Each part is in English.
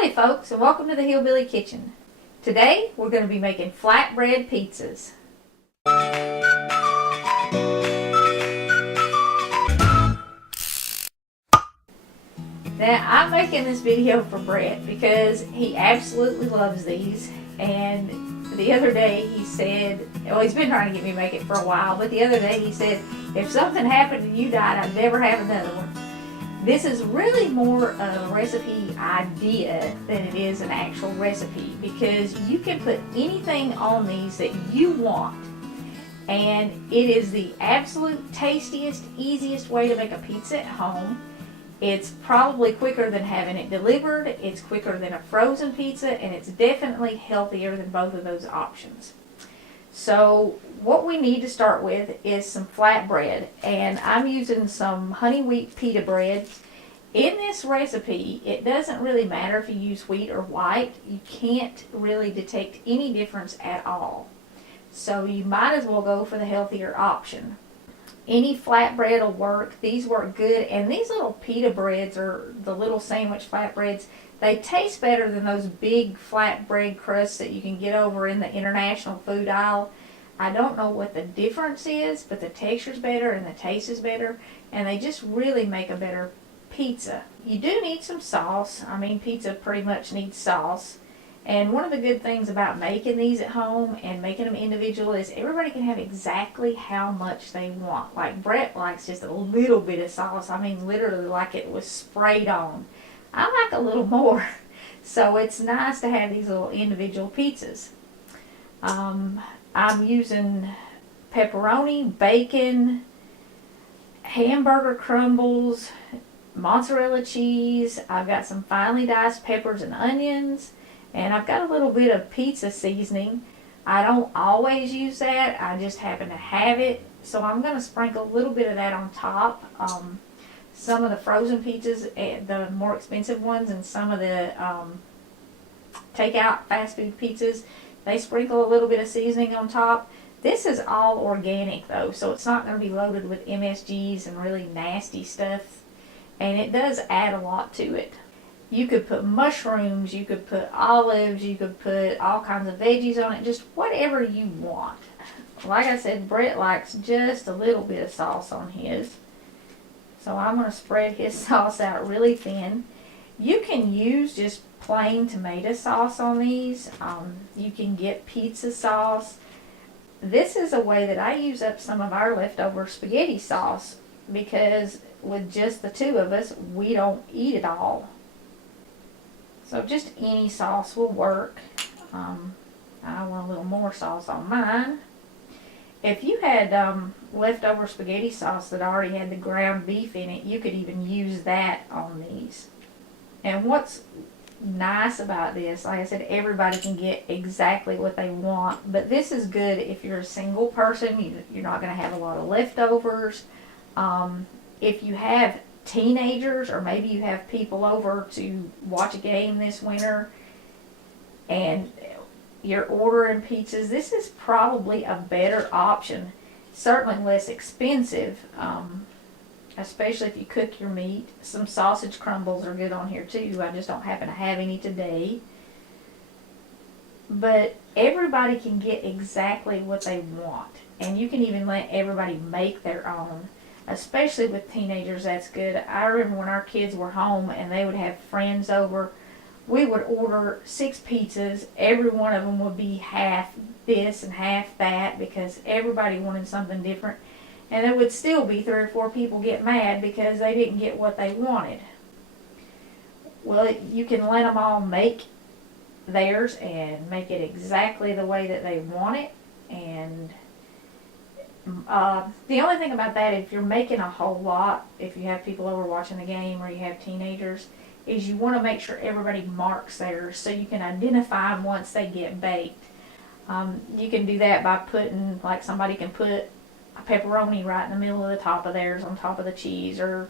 Howdy folks, and welcome to the Hillbilly Kitchen. Today we're going to be making flatbread pizzas. Now I'm making this video for Brett because he absolutely loves these, and the other day he said, well, he's been trying to get me to make it for a while, but the other day he said, if something happened and you died, I'd never have another one. This is really more a recipe idea than it is an actual recipe, because you can put anything on these that you want, and it is the absolute tastiest, easiest way to make a pizza at home. It's probably quicker than having it delivered, it's quicker than a frozen pizza, and it's definitely healthier than both of those options. So what we need to start with is some flatbread, and I'm using some honey wheat pita bread. In this recipe, it doesn't really matter if you use wheat or white. You can't really detect any difference at all. So you might as well go for the healthier option. Any flatbread will work. These work good, and these little pita breads, or the little sandwich flatbreads, they taste better than those big flatbread crusts that you can get over in the international food aisle. I don't know what the difference is, but the texture's better and the taste is better, and they just really make a better pizza. You do need some sauce. I mean, pizza pretty much needs sauce. And one of the good things about making these at home and making them individual is everybody can have exactly how much they want. Like Brett likes just a little bit of sauce. I mean, literally like it was sprayed on. I like a little more. So it's nice to have these little individual pizzas. I'm using pepperoni, bacon, hamburger crumbles, mozzarella cheese. I've got some finely diced peppers and onions, and I've got a little bit of pizza seasoning. I don't always use that, I just happen to have it, so I'm going to sprinkle a little bit of that on top. Some of the frozen pizzas, the more expensive ones, and some of the takeout fast food pizzas, they sprinkle a little bit of seasoning on top. This is all organic though, so it's not going to be loaded with MSGs and really nasty stuff, and it does add a lot to it. You could put mushrooms, you could put olives, you could put all kinds of veggies on it, just whatever you want. Like I said, Brett likes just a little bit of sauce on his, so I'm going to spread his sauce out really thin. You can use just plain tomato sauce on these. You can get pizza sauce. This is a way that I use up some of our leftover spaghetti sauce, because with just the two of us, we don't eat it all. So just any sauce will work. I want a little more sauce on mine. If you had leftover spaghetti sauce that already had the ground beef in it, you could even use that on these. And what's nice about this, like I said, everybody can get exactly what they want, but this is good if you're a single person. You're not going to have a lot of leftovers. If you have teenagers, or maybe you have people over to watch a game this winter and you're ordering pizzas, this is probably a better option. Certainly less expensive, especially if you cook your meat. Some sausage crumbles are good on here too. I just don't happen to have any today. But everybody can get exactly what they want, and you can even let everybody make their own. Especially with teenagers, that's good. I remember when our kids were home and they would have friends over, we would order 6 pizzas. Every one of them would be half this and half that, because everybody wanted something different. And there would still be 3 or 4 people get mad because they didn't get what they wanted. Well, you can let them all make theirs and make it exactly the way that they want it. And the only thing about that, if you're making a whole lot, if you have people over watching the game or you have teenagers, is you want to make sure everybody marks theirs so you can identify them once they get baked. You can do that by putting, like somebody can put a pepperoni right in the middle of the top of theirs on top of the cheese, or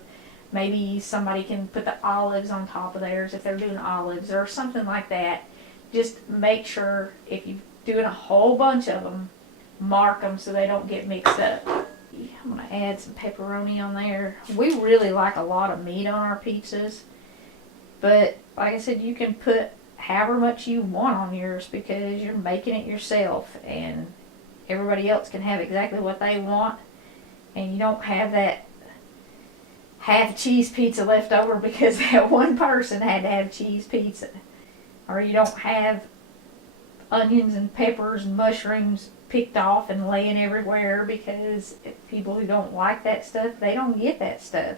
maybe somebody can put the olives on top of theirs if they're doing olives or something like that. Just make sure, if you're doing a whole bunch of them, mark them so they don't get mixed up. I'm going to add some pepperoni on there. We really like a lot of meat on our pizzas, but like I said, you can put however much you want on yours because you're making it yourself, and everybody else can have exactly what they want, and you don't have that half cheese pizza left over because that one person had to have cheese pizza. Or you don't have onions and peppers and mushrooms picked off and laying everywhere because people who don't like that stuff, they don't get that stuff.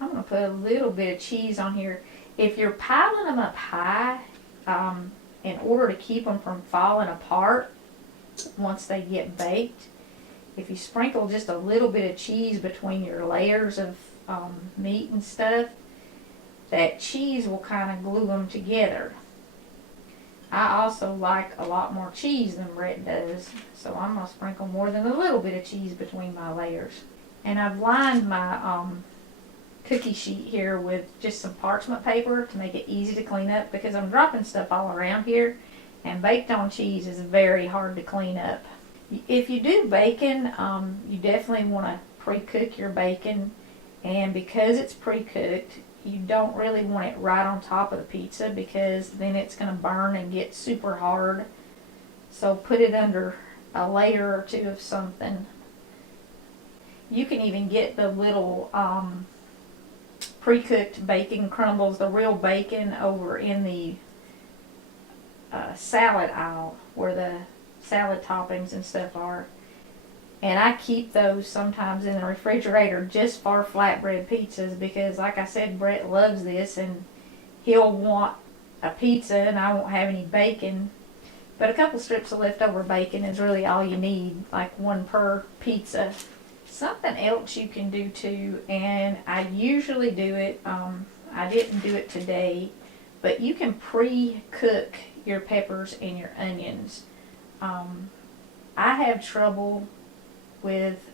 I'm going to put a little bit of cheese on here. If you're piling them up high, in order to keep them from falling apart once they get baked, if you sprinkle just a little bit of cheese between your layers of meat and stuff, that cheese will kind of glue them together. I also like a lot more cheese than Brett does, so I'm going to sprinkle more than a little bit of cheese between my layers. And I've lined my cookie sheet here with just some parchment paper to make it easy to clean up, because I'm dropping stuff all around here, and baked on cheese is very hard to clean up. If you do bacon, you definitely want to pre-cook your bacon, and because it's pre-cooked, you don't really want it right on top of the pizza because then it's going to burn and get super hard. So put it under a layer or two of something. You can even get the little pre-cooked bacon crumbles, the real bacon, over in the salad aisle where the salad toppings and stuff are. And I keep those sometimes in the refrigerator just for flatbread pizzas because, like I said, Brett loves this and he'll want a pizza and I won't have any bacon. But a couple strips of leftover bacon is really all you need, like one per pizza. Something else you can do too, and I usually do it, I didn't do it today, but you can pre-cook your peppers and your onions. I have trouble with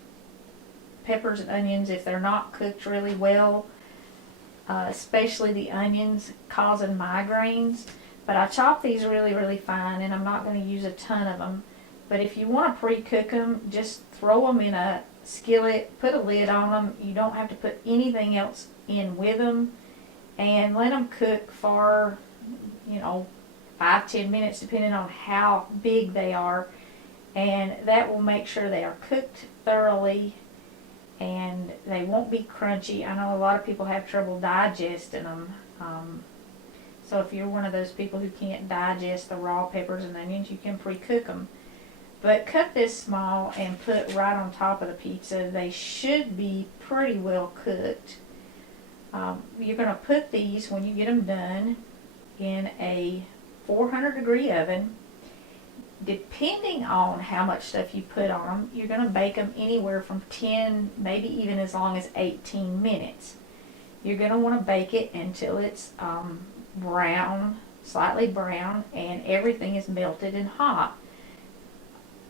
peppers and onions if they're not cooked really well, especially the onions causing migraines. But I chop these really fine, and I'm not going to use a ton of them. But if you want to pre-cook them, just throw them in a skillet, put a lid on them. You don't have to put anything else in with them, and let them cook for, 5-10 minutes depending on how big they are. And that will make sure they are cooked thoroughly and they won't be crunchy. I know a lot of people have trouble digesting them. So if you're one of those people who can't digest the raw peppers and onions, you can pre-cook them. But cut this small and put right on top of the pizza. They should be pretty well cooked. You're going to put these, when you get them done, in a 400-degree oven. Depending on how much stuff you put on them, you're going to bake them anywhere from 10, maybe even as long as 18 minutes. You're going to want to bake it until it's brown, slightly brown, and everything is melted and hot.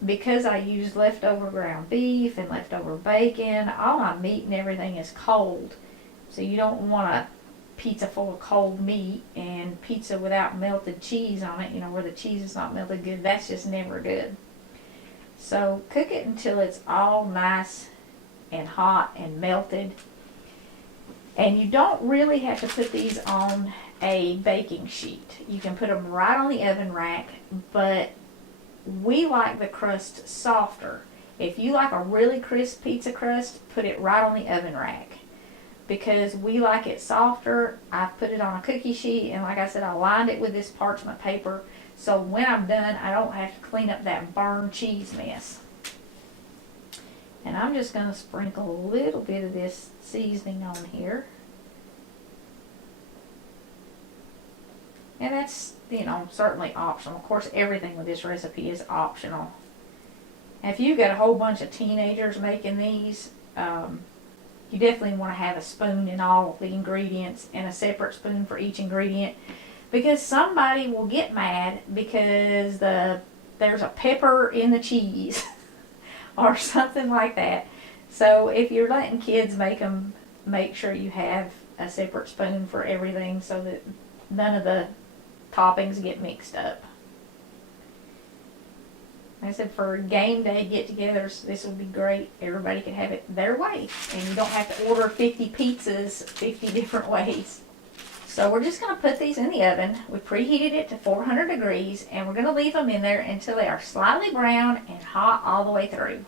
Because I used leftover ground beef and leftover bacon, all my meat and everything is cold. So you don't want a pizza full of cold meat and pizza without melted cheese on it, where the cheese is not melted good. That's just never good. So cook it until it's all nice and hot and melted. And you don't really have to put these on a baking sheet. You can put them right on the oven rack, but we like the crust softer. If you like a really crisp pizza crust, put it right on the oven rack. Because we like it softer, I put it on a cookie sheet, and like I said, I lined it with this parchment paper, so when I'm done, I don't have to clean up that burned cheese mess. And I'm just going to sprinkle a little bit of this seasoning on here. And that's, certainly optional. Of course, everything with this recipe is optional. And if you've got a whole bunch of teenagers making these, you definitely want to have a spoon in all the ingredients and a separate spoon for each ingredient, because somebody will get mad because there's a pepper in the cheese or something like that. So if you're letting kids make them, make sure you have a separate spoon for everything so that none of the toppings get mixed up. Like I said, for game day get-togethers, this will be great. Everybody can have it their way, and you don't have to order 50 pizzas 50 different ways. So we're just going to put these in the oven. We preheated it to 400 degrees, and we're going to leave them in there until they are slightly brown and hot all the way through.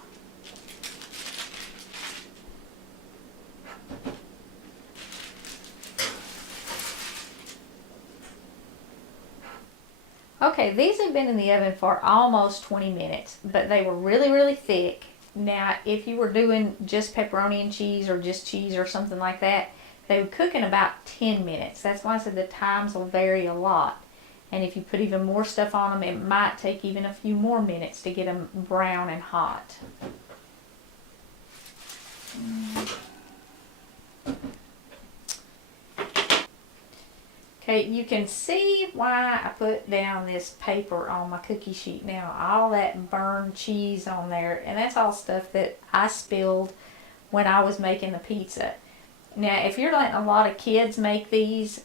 Okay, these have been in the oven for almost 20 minutes, but they were really, really thick. Now, if you were doing just pepperoni and cheese or just cheese or something like that, they would cook in about 10 minutes. That's why I said the times will vary a lot. And if you put even more stuff on them, it might take even a few more minutes to get them brown and hot. Okay, you can see why I put down this paper on my cookie sheet now. All that burned cheese on there, and that's all stuff that I spilled when I was making the pizza. Now, if you're letting a lot of kids make these,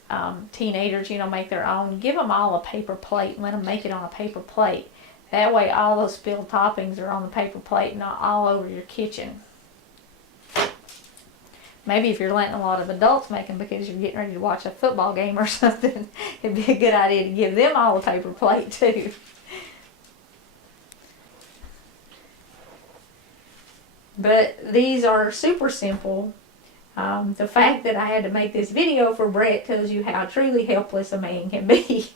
teenagers, make their own, give them all a paper plate and let them make it on a paper plate. That way all those spilled toppings are on the paper plate, not all over your kitchen. Maybe if you're letting a lot of adults make them because you're getting ready to watch a football game or something, it'd be a good idea to give them all a paper plate too. But these are super simple. The fact that I had to make this video for Brett tells you how truly helpless a man can be.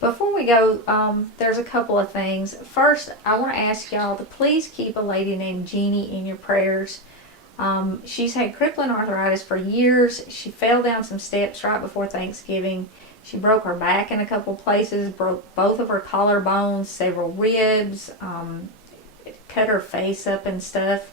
Before we go, there's a couple of things. First, I want to ask y'all to please keep a lady named Jeannie in your prayers. She's had crippling arthritis for years. She fell down some steps right before Thanksgiving. She broke her back in a couple places, broke both of her collarbones, several ribs, cut her face up and stuff.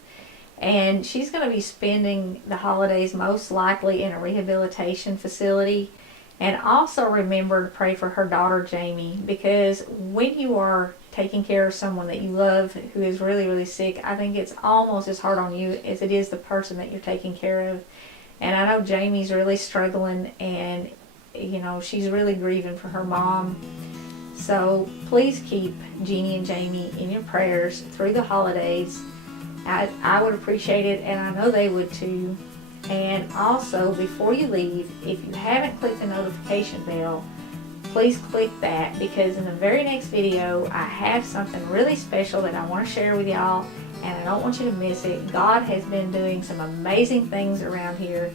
And she's going to be spending the holidays most likely in a rehabilitation facility. And also remember to pray for her daughter Jamie, because when you are taking care of someone that you love who is really, really sick, I think it's almost as hard on you as it is the person that you're taking care of. And I know Jamie's really struggling, and she's really grieving for her mom. So please keep Jeannie and Jamie in your prayers through the holidays. I would appreciate it, and I know they would too. And also, before you leave, if you haven't clicked the notification bell, please click that, because in the very next video I have something really special that I want to share with y'all, and I don't want you to miss it. God has been doing some amazing things around here,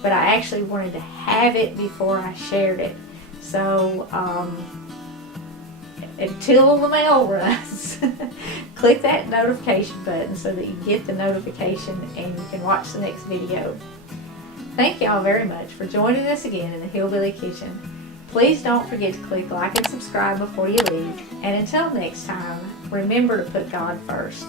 but I actually wanted to have it before I shared it. So until the mail runs, click that notification button so that you get the notification and you can watch the next video. Thank y'all very much for joining us again in the Hillbilly Kitchen. Please don't forget to click like and subscribe before you leave. And until next time, remember to put God first.